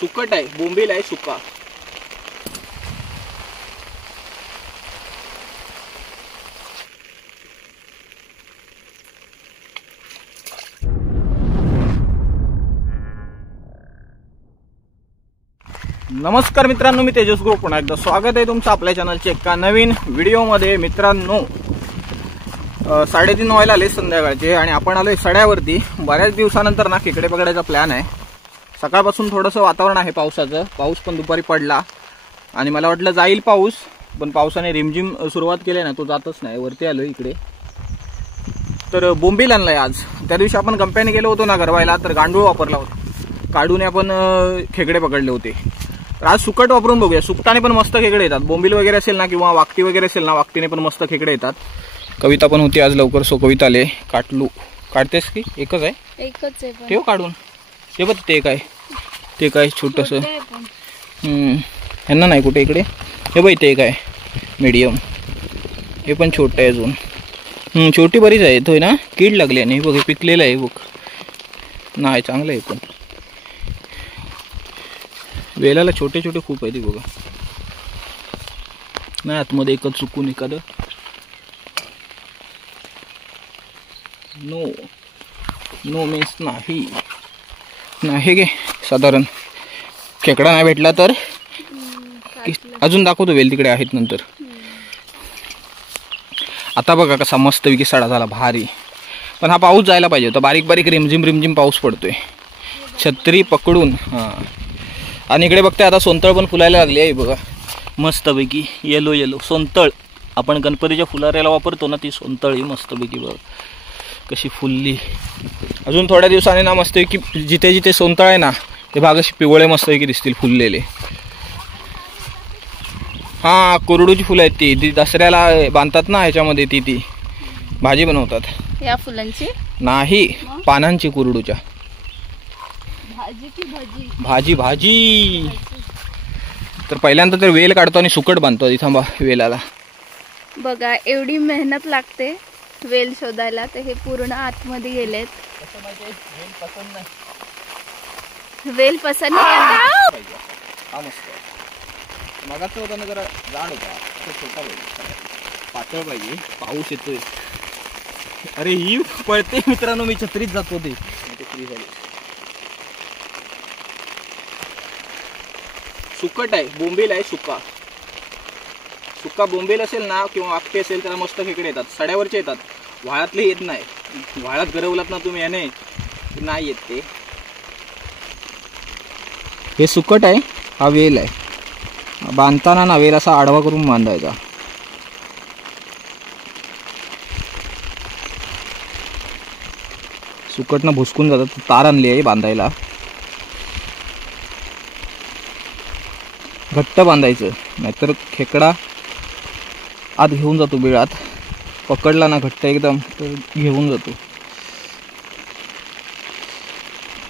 सुकट आहे, बोंबील आहे सुका. नमस्कार मित्रांनो, मी तेजस ग्रुप पुन्हा एकदा स्वागत आहे तुमचं आपल्या चॅनलच्या एका नवीन व्हिडिओमध्ये. मित्रांनो 3:30 व्हायला आले संध्याकाळचे आणि आपण आलोय सड्यावरती. बऱ्याच दिवसानंतर ना खेकडे पकडायचा प्लॅन आहे. सकाळपासून थोडंसं वातावरण आहे पावसाचं, पाऊस पण दुपारी पडला आणि मला वाटलं जाईल पाऊस, पण पावसाने रिमझिम सुरुवात केली ना, तो जातच नाही. वरती आलोय इकडे तर बोंबील आणलाय आज. त्या दिवशी आपण कंपनीने गेलो होतो ना गरवायला, तर गांडूळ वापरला होता, काढून आपण खेकडे पकडले होते. तर आज सुकट वापरून बघूया. सुकटाने पण मस्त खेकडे येतात. बोंबील वगैरे असेल ना किंवा वाकटी वगैरे असेल ना, वाकटीने पण मस्त खेकडे येतात. कविता पण होती आज लवकर, सो कविता आले. काटलू काढतेस की एकच आहे? एकच आहे. ठेव काढून. हे बघ ते काय छोटस. ह्यांना नाही कुठे इकडे. हे बघ ते काय मीडियम, हे पण छोटं आहे अजून. छोटी बरीच आहे होय ना. कीड लागली आणि बघ पिकलेलं आहे बघ. नाही चांगलं आहे पण वेलाला छोटे छोटे खूप आहे ते बघा. नाही आतमध्ये एकच चुकून एखादं. नो मीन्स नाही नाही गे. साधारण खेकडा नाही भेटला तर अजून दाखवतो वेल तिकडे आहेत नंतर. आता बघा कसा मस्तपैकी सडा झाला भारी. पण हा पाऊस जायला पाहिजे होता. बारीक बारीक रिमझिम पाऊस पडतोय. छत्री पकडून. आणि इकडे बघताय आता सोंतळ पण फुलायला लागली आहे बघा मस्तपैकी. येलो सोंतळ आपण गणपतीच्या फुलाऱ्याला वापरतो ना, ती सोंतळ ही मस्तपैकी बघ कशी फुलली. अजून थोड्या दिवसांनी ना मस्तपैकी जिथे जिथे सोंतळ आहे ना, ते भाग अशी पिवळे मस्तपैकी दिसतील फुललेले. हा कोरडूची फुलं आहेत ती दसऱ्याला बांधतात ना, ह्याच्यामध्ये ती भाजी बनवतात. या फुलांची नाही, पानांची कोरडूच्या भाजी. तर पहिल्यांदा तर वेल काढतो आणि सुकट बांधतो आधी. थांबा, वेलाला बघा एवढी मेहनत लागते वेल शोधायला. तर हे पूर्ण आतमध्ये गेलेत. वेल पसंत नाही. हा मस्त मगाचा होता ना, जरा जाड होता. छोटा वेल पातळ पाहिजे. पाऊस येतोय. अरे ही पळते मित्रांनो, मी छत्रीत जातो. ते फ्री झाली. सुकट आहे, बोंबील आहे सुका बोंबील असेल ना किंवा वाकटे असेल त्याला मस्त खेकडे येतात. सड्यावरचे येतात, व्हाळातले येत नाही. व्हाळात गरवलात ना तुम्ही याने, नाही येत ते. हे सुकट आहे, हा वेल आहे. बांधताना ना वेल असा आडवा करून बांधायचा. सुकटनं भुसकून जातात. तार आणली आहे बांधायला. घट्ट बांधायचं, नाहीतर खेकडा आत घेऊन जातो बिळात. पकडला ना घट्ट एकदम तर घेऊन जातो.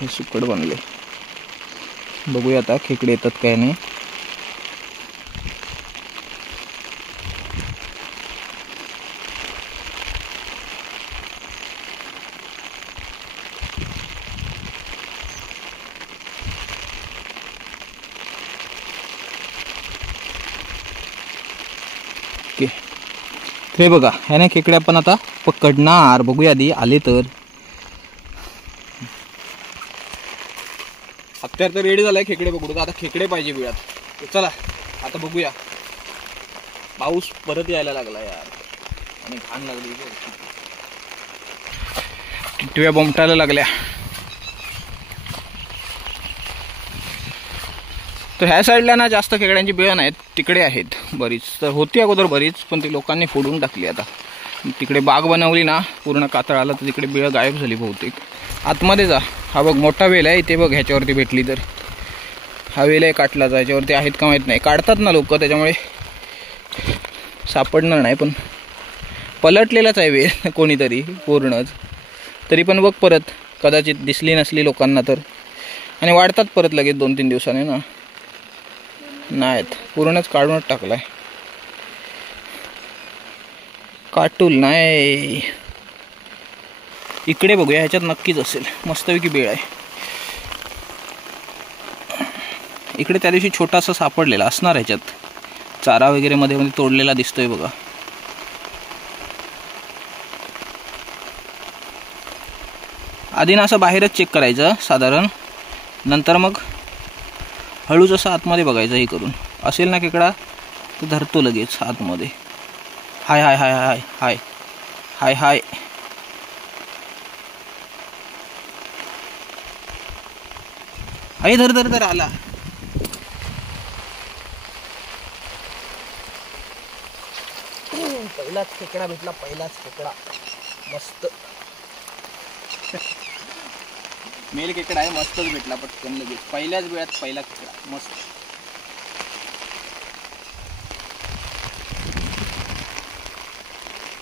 हे सुकट बांधले. बघूया आता खेकडे येतात काय नाही. हे बघा ह्याने खेकडे आपण आता पकडणार. बघूया आधी आले तर. अत्यार तर रेडी झालाय खेकडे पकडू. आता खेकडे पाहिजे बिळात. चला आता बघूया. पाऊस परत यायला लागला यार आणि घाण लागली. टिटव्या बोंबटायला लागल्या. तर ह्या साईडला ना जास्त खेकड्यांची बिळं नाहीत, तिकडे आहेत बरीच. तर होती अगोदर बरीच, पण ती लोकांनी फोडून टाकली. आता तिकडे बाग बनवली ना पूर्ण कातळ आला, तर तिकडे बिळं गायब झाली बहुतेक. आतमध्ये जा. हा बघ मोठा वेल आहे, इथे बघ ह्याच्यावरती भेटली तर. हा वेल आहे काटलाचा, ह्याच्यावरती आहेत का माहीत नाही. काढतात ना लोक, त्याच्यामुळे सापडणार नाही. पण पलटलेलाच आहे वेल कोणीतरी पूर्णच. तरी पण बघ परत कदाचित दिसली नसली लोकांना तर. आणि वाढतात परत लगेच 2-3 दिवसांनी ना. नाहीत, पूर्णच काढूनच टाकलाय. काटूल नाही. इकडे बघूया, ह्याच्यात नक्कीच असेल. मस्तपैकी बेळ आहे. इकडे त्या दिवशी छोटासा सापडलेला असणार ह्याच्यात, चारा वगैरे मध्ये मध्ये तोडलेला दिसतोय बघा. आधी ना असं बाहेरच चेक करायचं साधारण, नंतर मग हळूच असं आतमध्ये बघायचं. हे करून असेल ना खेकडा तर धरतो लगेच आतमध्ये. हाय हाय हाय हाय हाय हाय हाय. हाय धर धर धर. आला. पहिलाच खेकडा भेटला, पहिलाच खेकडा. मस्त मेल खेकडा आहे, मस्तच भेटला पटकन लगेच. पहिल्याच वेळात पहिला खेकडा. मस्त.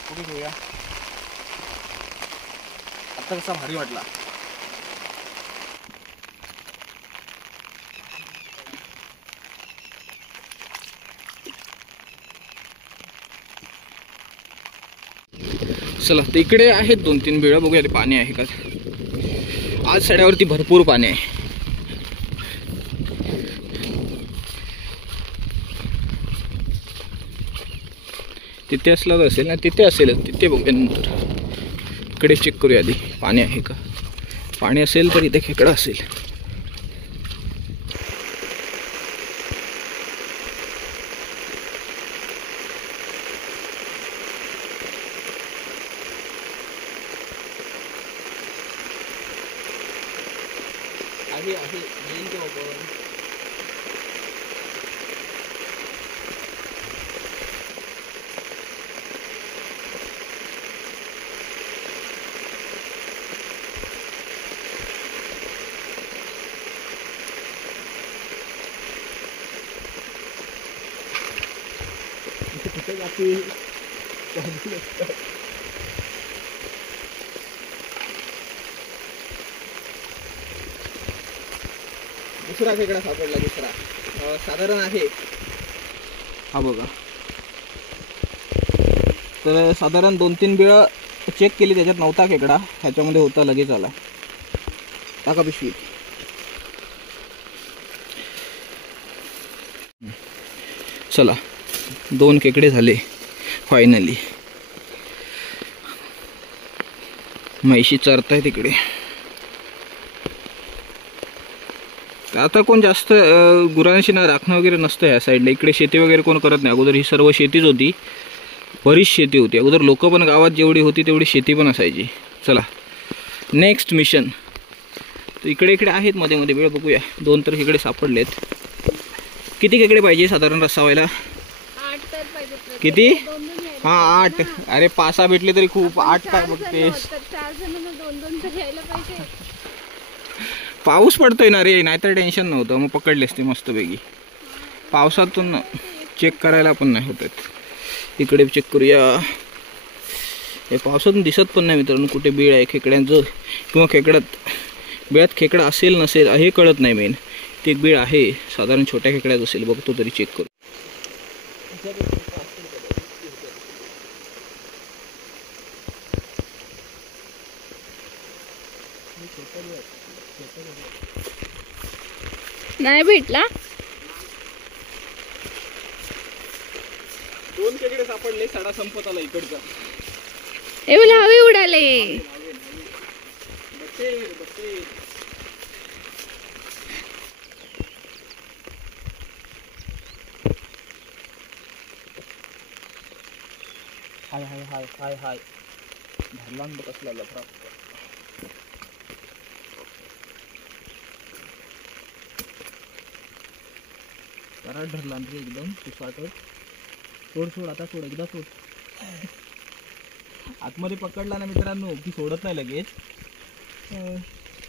कुठे घेऊया आता, कसा भारी वाटला. चला, तर इकडे आहेत 2-3 बिळं, बघूया ते पाणी आहे का. आज सड्यावरती भरपूर पाणी आहे. तिथे असला तर असेल ना, तिथे असेलच. तिथे बघूया नंतर. इकडे चेक करूया आधी पाणी आहे का. पाणी असेल तर इथे खेकडा असेल. आहे आहे, येईल का आपण. कुठे जाते. दुसरा खेकडा सापडला. दुसरा साधारण आहे हा बघा. तर साधारण 2-3 बिळं चेक केली, त्याच्यात नव्हता खेकडा, ह्याच्यामध्ये होता, लगेच आला. टाका पिशवी. चला, 2 खेकडे झाले फायनली. म्हैशी चरताय तिकडे. आता कोण जास्त गुरांशी ना राखणं वगैरे नसतं ह्या साईडला. इकडे शेती वगैरे कोण करत नाही. अगोदर ही सर्व शेतीच होती, बरीच शेती होती अगोदर. लोक पण गावात जेवढी होती तेवढी शेती पण असायची. चला, नेक्स्ट मिशन. तर इकडे इकडे आहेत मध्ये मध्ये वेळ, बघूया. 2 तर खेकडे सापडलेत. किती खेकडे पाहिजे साधारण रस्सावायला. 8 तर पाहिजे. किती. हां 8. अरे 5-6 भेटले तरी खूप. 8 काय बघते. 4 जणांना 2-2 तर घ्यायला पाहिजे. पाऊस पडतोय ना रे, नाहीतर टेन्शन नव्हतं, मग पकडली असती मस्तपैकी. पावसातून चेक करायला पण नाही होत. इकडे चेक करूया. हे पावसातून दिसत पण नाही मित्रांनो कुठे बीळ आहे खेकड्यांचं, किंवा खेकड्यात बिळात खेकडा असेल नसेल हे कळत नाही. मेन ते एक बीळ आहे, साधारण छोट्या खेकड्यात असेल, बघतो तरी चेक करू. नाही भेटला. 2 खेकडे सापडले, सडा संपत आला इकडचा. ए मला हवे उडाले. हाय हाय हाय हाय हाय. धरलान बघ कसला लफडा. कराड धरला रे एकदम सुसाटच. सोड सोड आता, सोड एकदा सोड. आतमध्ये पकडला ना मित्रांनो की सोडत नाही लगेच.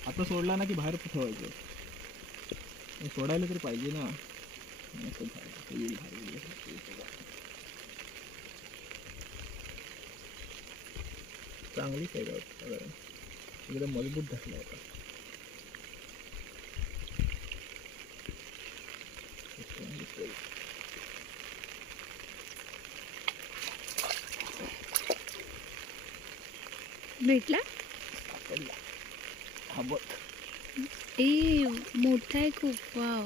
आता सोडला ना की बाहेर ठेवायचं. सोडायला तरी पाहिजे ना. चांगली साईड एकदम मजबूत धरला होता. भेटला. हा बघ. ए मोठा आहे खूप. वाव.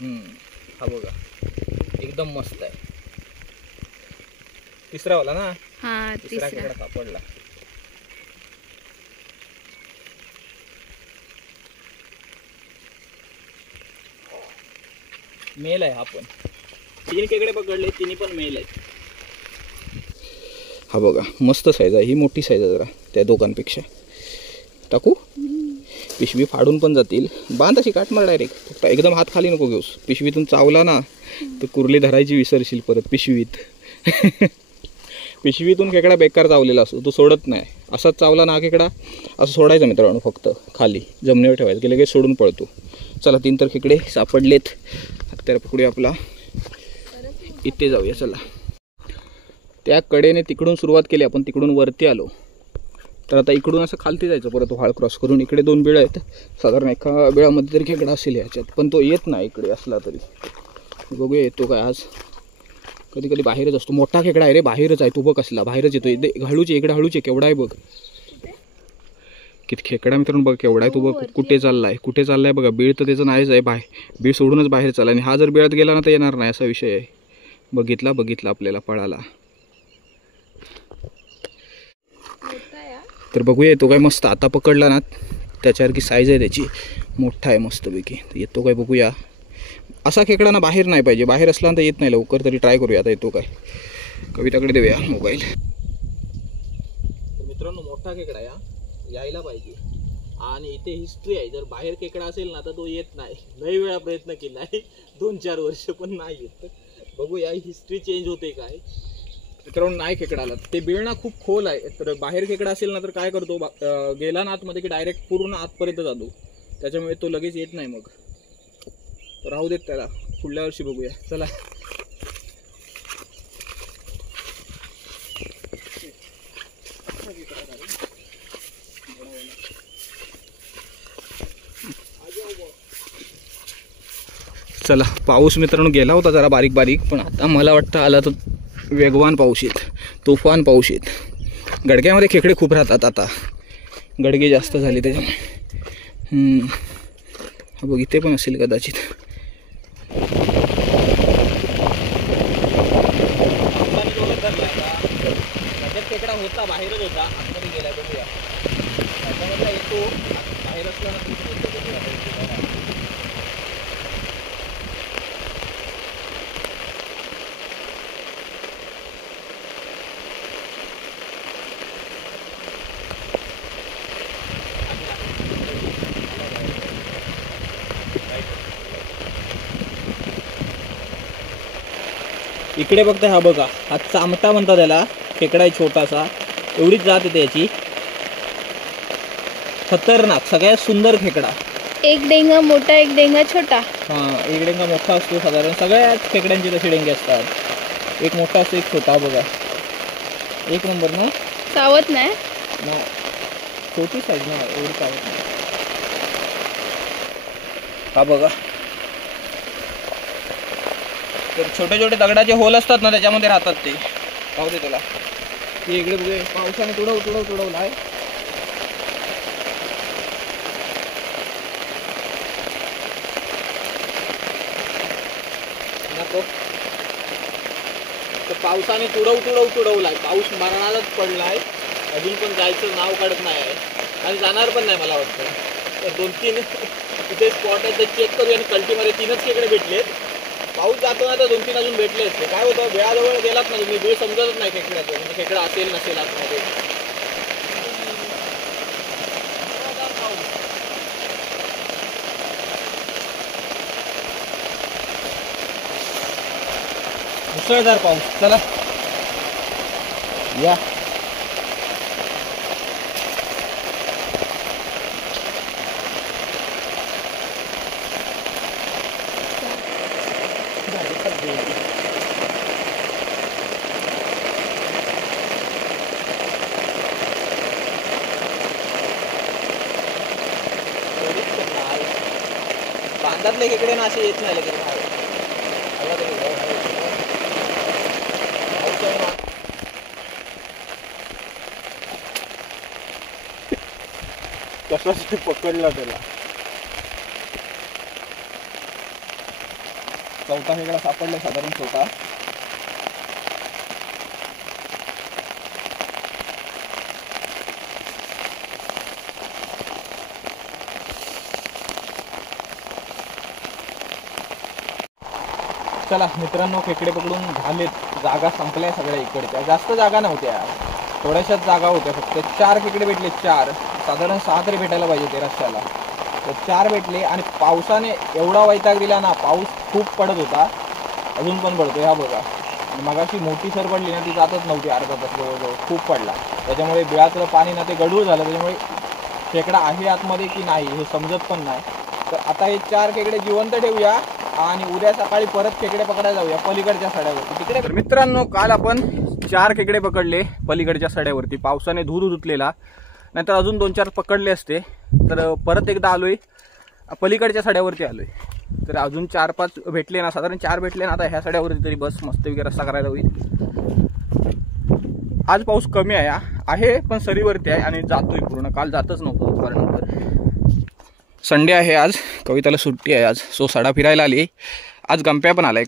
हा बघा एकदम मस्त आहे. तिसरा वाला ना. हा तिसरा तिसरा. खेकडा सापडला. मेल आहे हा पण. 3 खेकडे पकडले, तिन्ही पण मेल आहेत. हा बघा मस्त साईज आहे ही. मोठी साईज आहे जरा त्या दोघांपेक्षा. टाकू पिशवी फाडून पण जातील. बांध अशी काट मार डायरेक्ट. फक्त एकदम हात खाली नको घेऊस. पिशवीतून चावला ना तर कुर्ली धरायची विसरशील परत पिशवीत. पिशवीतून खेकडा बेकार चावलेला असतो, तो सोडत नाही. असाच चावला ना खेकडा असं सोडायचं मित्रांनो, फक्त खाली जमिनीवर ठेवायचं की लगेच सोडून पळतो. चला 3 तर खेकडे सापडलेत. तर पुढे आपला इथे जाऊया. चला त्या कडेने तिकडून सुरुवात केली आपण, तिकडून वरती आलो. तर आता इकडून असं खालती जायचं परत व्हाळ क्रॉस करून. इकडे 2 बिळं आहेत. साधारण एका बिळामध्ये तरी खेकडा असेल ह्याच्यात, पण तो येत नाही इकडे असला तरी. बघूया येतो काय आज. कधी कधी बाहेरच असतो. मोठा खेकडा आहे रे, बाहेरच आहे. तो बघ कसला बाहेरच येतो. हळूचे इकडे हळूचे. केवढा आहे बघ किती खेकडा मित्रांनो. बघ केवढा आहे. तो बघ कुठे चाललाय बघा. बीळ तर त्याचं नाहीच आहे. बीळ सोडूनच बाहेर चालला. आणि हा जर बिळात गेला ना तर येणार नाही असा विषय आहे. बघितला आपल्याला पळाला. तर बघूया येतो काय. मस्त आता पकडला ना त्याच्यासारखी साईज आहे त्याची. मोठा आहे मस्तपैकी. येतो काय बघूया. असा खेकडा ना बाहेर नाही पाहिजे. बाहेर असला तर येत नाही लवकर. तरी ट्राय करूया. आता येतो काय. कविताकडे देऊया मोबाईल. मित्रांनो मोठा खेकडा यायला पाहिजे. आणि इथे हिस्ट्री आहे. जर बाहेर खेकडा असेल ना तर तो येत नाही. लई वेळा प्रयत्न केला आहे, 2-4 वर्ष पण नाही येत. बघूया हिस्ट्री चेंज होते काय. मित्रांनो नाही खेकडा आला. ते बीळ ना खूप खोल आहे. तर बाहेर खेकडा असेल ना तर काय करतो, गेला ना आतमध्ये की डायरेक्ट पूर्ण आतपर्यंत जातो. त्याच्यामुळे तो लगेच येत नाही. मग तर राहू देत त्याला, पुढल्या वर्षी बघूया. चला चला. पाऊस मित्रांनो गेला होता जरा बारीक बारीक, पण आता मला वाटतं आला तर वेगवान पाऊस येत, तुफान पाऊस येत. गडक्यामध्ये खेकडे खूप राहतात आता, गडगे जास्त झाले त्याच्यामुळे. हा बघ इथे पण असेल कदाचित. खेकडा होता बाहेरच होता, आतमध्ये गेला. बघूया त्याच्यामधला येतो बाहेर असला ना. इकडे बघताय हा बघा, हा चामटा म्हणतात त्याला. खेकडा आहे छोटासा, एवढीच जात येते याची. खतरनाक, सगळ्यात सुंदर खेकडा. एक डेंगा मोठा, एक डेंगा छोटा. हा, एक डेंगा मोठा असतो साधारण. सगळ्याच खेकड्यांचे तसे डेंगे असतात. एक मोठा असतो, एक छोटा. बघा एक नंबर ना. चावत नाही ना, छोटी साईज ना, एवढी चावत नाही. हा बघा, तर छोटे छोटे दगडाचे होल असतात ना त्याच्यामध्ये राहतात ते. पाहू दे त्याला. हे इकडे बघूया, पावसाने तुडवला आहे. तर पावसाने तुडवलाय. पाऊस मरणालाच पडलाय. अजून पण जायचं नाव काढत नाही आहे आणि जाणार पण नाही मला वाटतं. तर 2-3 तिथे स्पॉट आहेत, ते चेक करूया. आणि कल्टीमध्ये 3च खेकडे भेटलेत. पाऊस जातो ना तर 2-3 अजून भेटले असते. काय होतं, वेळाजवळ गेलात ना तुम्ही, वेळ समजतच नाही खेकड्याचं, म्हणजे खेकडा असेल नसेल आतमध्ये. मुसळधार पाऊस. चला या. बांधातले खेकडे ना असे येत नाही लगेच बाहेर. कसं पकडला त्याला. चौथा खेकडा सापडला साधारण छोटा. चला मित्रांनो, खेकडे पकडून झालेत. जागा संपल्या सगळ्या इकडच्या. जास्त जागा नव्हत्या, थोड्याशाच जागा होत्या. फक्त 4 खेकडे भेटले. 4 साधारण 6 तरी भेटायला पाहिजे ते रस्त्याला. तर 4 भेटले. आणि पावसाने एवढा वैताग दिला ना, पाऊस खूप पडत होता, अजून पण पडतो. ह्या बघा, मगाशी मोठी सर पडली ना, ती जातच नव्हती अर्धा तास जवळजवळ. खूप पडला, त्याच्यामुळे बिळातलं पाणी ना ते गढूळ झालं. त्याच्यामुळे खेकडा आहे आतमध्ये की नाही हे समजत पण नाही. तर आता हे 4 खेकडे जिवंत ठेवूया आणि उद्या सकाळी परत खेकडे पकडायला जाऊया पलीकडच्या सड्यावरती तिकडे. तर मित्रांनो, काल आपण 4 खेकडे पकडले पलीकडच्या सड्यावरती. पावसाने धूर धुतलेला, नाहीतर अजून 2-4 पकडले असते. तर परत एकदा आलोय, पलीकडच्या सड्यावरती आलोय. तर अजून 4-5 भेटले ना, साधारण 4 भेटले ना. आता ह्या सड्यावरती तरी बस मस्त वगैरे रस्ता करायला होईल. आज पाऊस कमी आहे पण सरीवरती आहे आणि जातोय पूर्ण. काल जातच नव्हतं दुपारनंतर. संडे आहे आज, कविताला सुट्टी आहे आज. सो सडा फिरायला आली. आज गंप्या पण आलाय.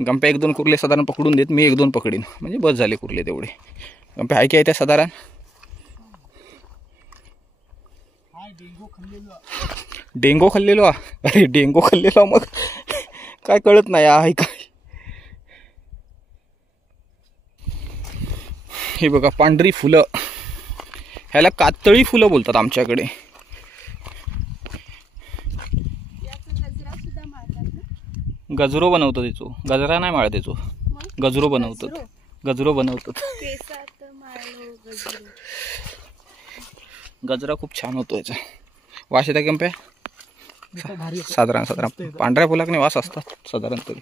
गंप्या 1-2 कुर्ले साधारण पकडून देत, मी 1-2 पकडीन, म्हणजे बस झाले कुर्ले तेवढे. गंप्या आहे की आहे त्या साधारण. डेंगो खाल्लेलो. अरे डेंगो खाल्लेलो, मग काय कळत नाही आहे काय. हे बघा पांढरी फुलं, ह्याला कातळी फुलं बोलतात आमच्याकडे. गजरो बनवतो त्याचो, गजरा नाही माळ त्याचो, गजरो बनवतात. गजरो बनवतात. गजरा खूप छान होतो याचा. वास येता कंप्या साधारण पांढऱ्या फुलाकने वास असतात साधारण तरी.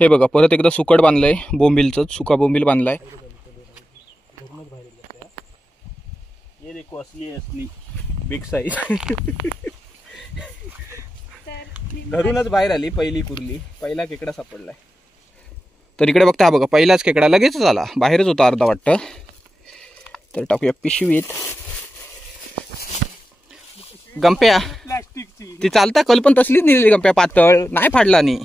हे बघा परत एकदा सुकट बांधलंय, बोंबिलचं सुका बोंबिल बांधलाय. ये देखो असली बिग साईज. घरूनच बाहेर आली पहिली कुर्ली, पहिला खेकडा सापडलाय. तर इकडे बघता, हा बघा पहिलाच खेकडा लगेच आला, बाहेरच होता अर्धा वाटतं. तर टाकूया पिशवीत. गंप्या ती चालता कल पण तसलीच निघाली गंप्या, पातळ नाही फाडला नाही.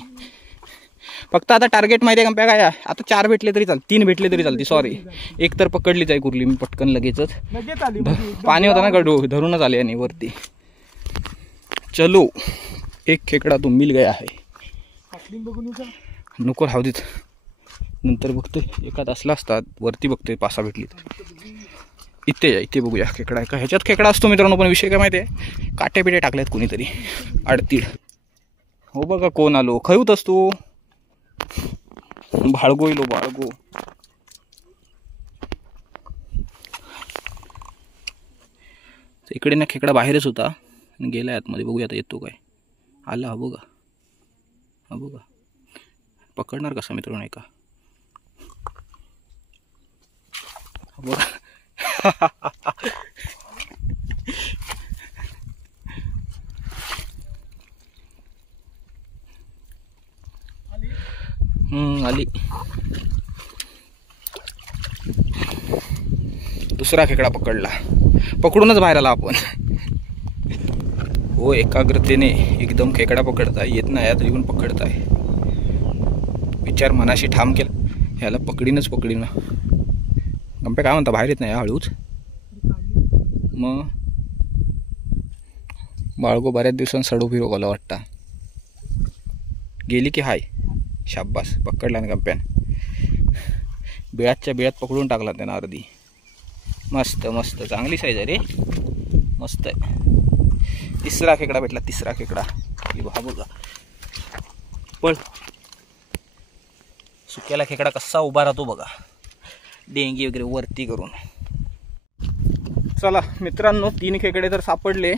फक्त आता टार्गेट माहिती आहे गंप्या काय, आता 4 भेटले तरी चालते, 3 भेटले तरी चालते. सॉरी, 1 तर पकडलीच आहे कुर्ली मी पटकन लगेचच. पाणी होता ना गडू, धरूनच आले आणि वरती. चलो, 1 खेकडा तो मिल गया है. नको राहू देत, नंतर बघतोय. एखाद असला असतात वरती बघतोय 5-6 भेटली. इथे बघूया खेकडा आहे का. ह्याच्यात खेकडा असतो मित्रांनो, पण विषय काय माहिती आहे, काट्या बिट्या टाकल्यात कोणीतरी आडतीड. हो बघा कोण आलो, खयूत असतो. बाळगो इलो बाळगो. इकडे ना खेकडा बाहेरच होता आणि गेलाय आतमध्ये. बघूया आता येतो काय. आला, हा बघा, हा बघा. पकडणार कसा मित्रांनो, नाही का बघा. आली. दुसरा खेकडा पकडला, पकडूनच बाहेर आला आपण. हो, एकाग्रतेने एकदम खेकडा पकडताय. येत नाही तरी पण पकडताय. विचार मनाशी ठाम केला, ह्याला पकडीनच पकडीन. गंप्या काय म्हणता, बाहेर येत नाही हळूच. मग बाळगो बऱ्याच दिवसांनी सडू फिरो मला वाटतं. गेली की हाय, शाब्बास, पकडला ना गंप्यान. बिळातच्या बिळात पकडून टाकला त्यानं अर्धी. मस्त मस्त, चांगली साईज आहे रे, मस्त आहे. तिसरा खेकडा भेटला, तिसरा खेकडा. हा बघा, पळ. सुक्याला खेकडा कसा उभा राहतो बघा, डेंगी वगैरे वरती करून. चला मित्रांनो, 3 खेकडे तर सापडले.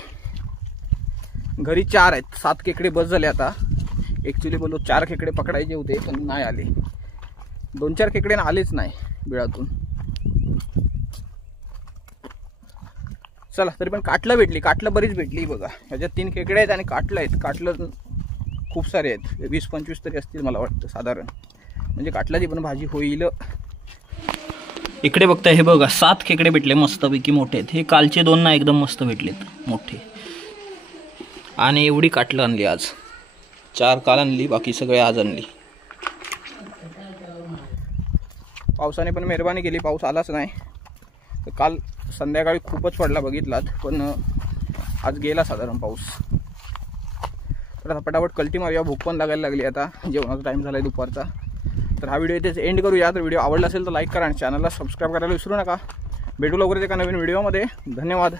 घरी 4 आहेत, 7 खेकडे बस झाले आता. ॲक्च्युली बोललो 4 खेकडे पकडायचे होते पण नाही आले. 2-4 खेकडे आलेच नाही बिळातून. चला तरी पण काटलं भेटली, काटलं बरीच भेटली बघा. ह्याच्यात 3 खेकडे आहेत आणि काटलं आहेत. काटलं खूप सारे आहेत, 20-25 तरी असतील मला वाटतं साधारण. म्हणजे काटल्याची पण भाजी होईल. इकडे बघताय, हे बघा 7 खेकडे भेटले मस्तपैकी, मोठे आहेत. हे कालचे 2 ना एकदम मस्त भेटलेत मोठे. आणि एवढी काटलं आणली आज. 4 काल आणली, बाकी सगळे आज आणली. पावसाने पण मेहरबानी केली, पाऊस आलाच नाही. काल संध्याकाळी खूपच पडला बघितलात, पण आज गेला साधारण पाऊस. तर आता पटापट कल्टी मारूया, भूक पण लागायला लागली. आता जेवणाचा टाईम झाला आहे दुपारचा. तर हा व्हिडिओ इथेच एंड करूया. तर व्हिडिओ आवडला असेल तर लाईक करा आणि चॅनलला सबस्क्राईब करायला विसरू नका. भेटू लवकरच एका नवीन व्हिडिओमध्ये. धन्यवाद.